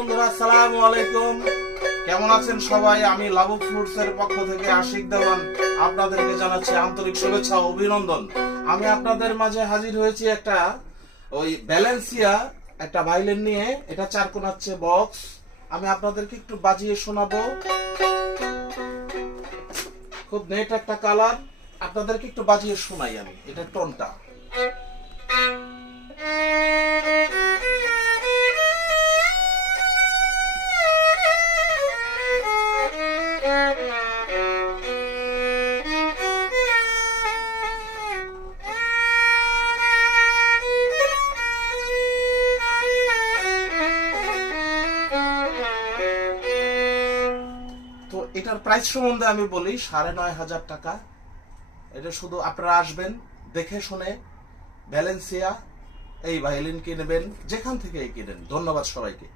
বন্ধুরা, আসসালামু আলাইকুম। কেমন আছেন সবাই? আমি লাবু ফ্রুটস এর পক্ষ থেকে আশিক দেওয়ান আপনাদেরকে জানাচ্ছি আন্তরিক শুভেচ্ছা ও অভিনন্দন। আমি আপনাদের মাঝে হাজির হয়েছি একটা ওই ব্যালেন্সিয়া একটা ভাইলিন নিয়ে। এটা চারকোনাচ্ছে বক্স। আমি আপনাদেরকে একটু বাজিয়ে শোনাবো। খুব নেট একটা কালার। আপনাদেরকে একটু বাজিয়ে শোনাই আমি এটা টোনটা। তো এটার প্রাইস সম্বন্ধে আমি বলি 9,500 টাকা। এটা শুধু আপনারা আসবেন, দেখে শুনে ব্যালেন্সিয়া এই ভায়োলিন কিনবেন, যেখান থেকে কিনেন। ধন্যবাদ সবাইকে।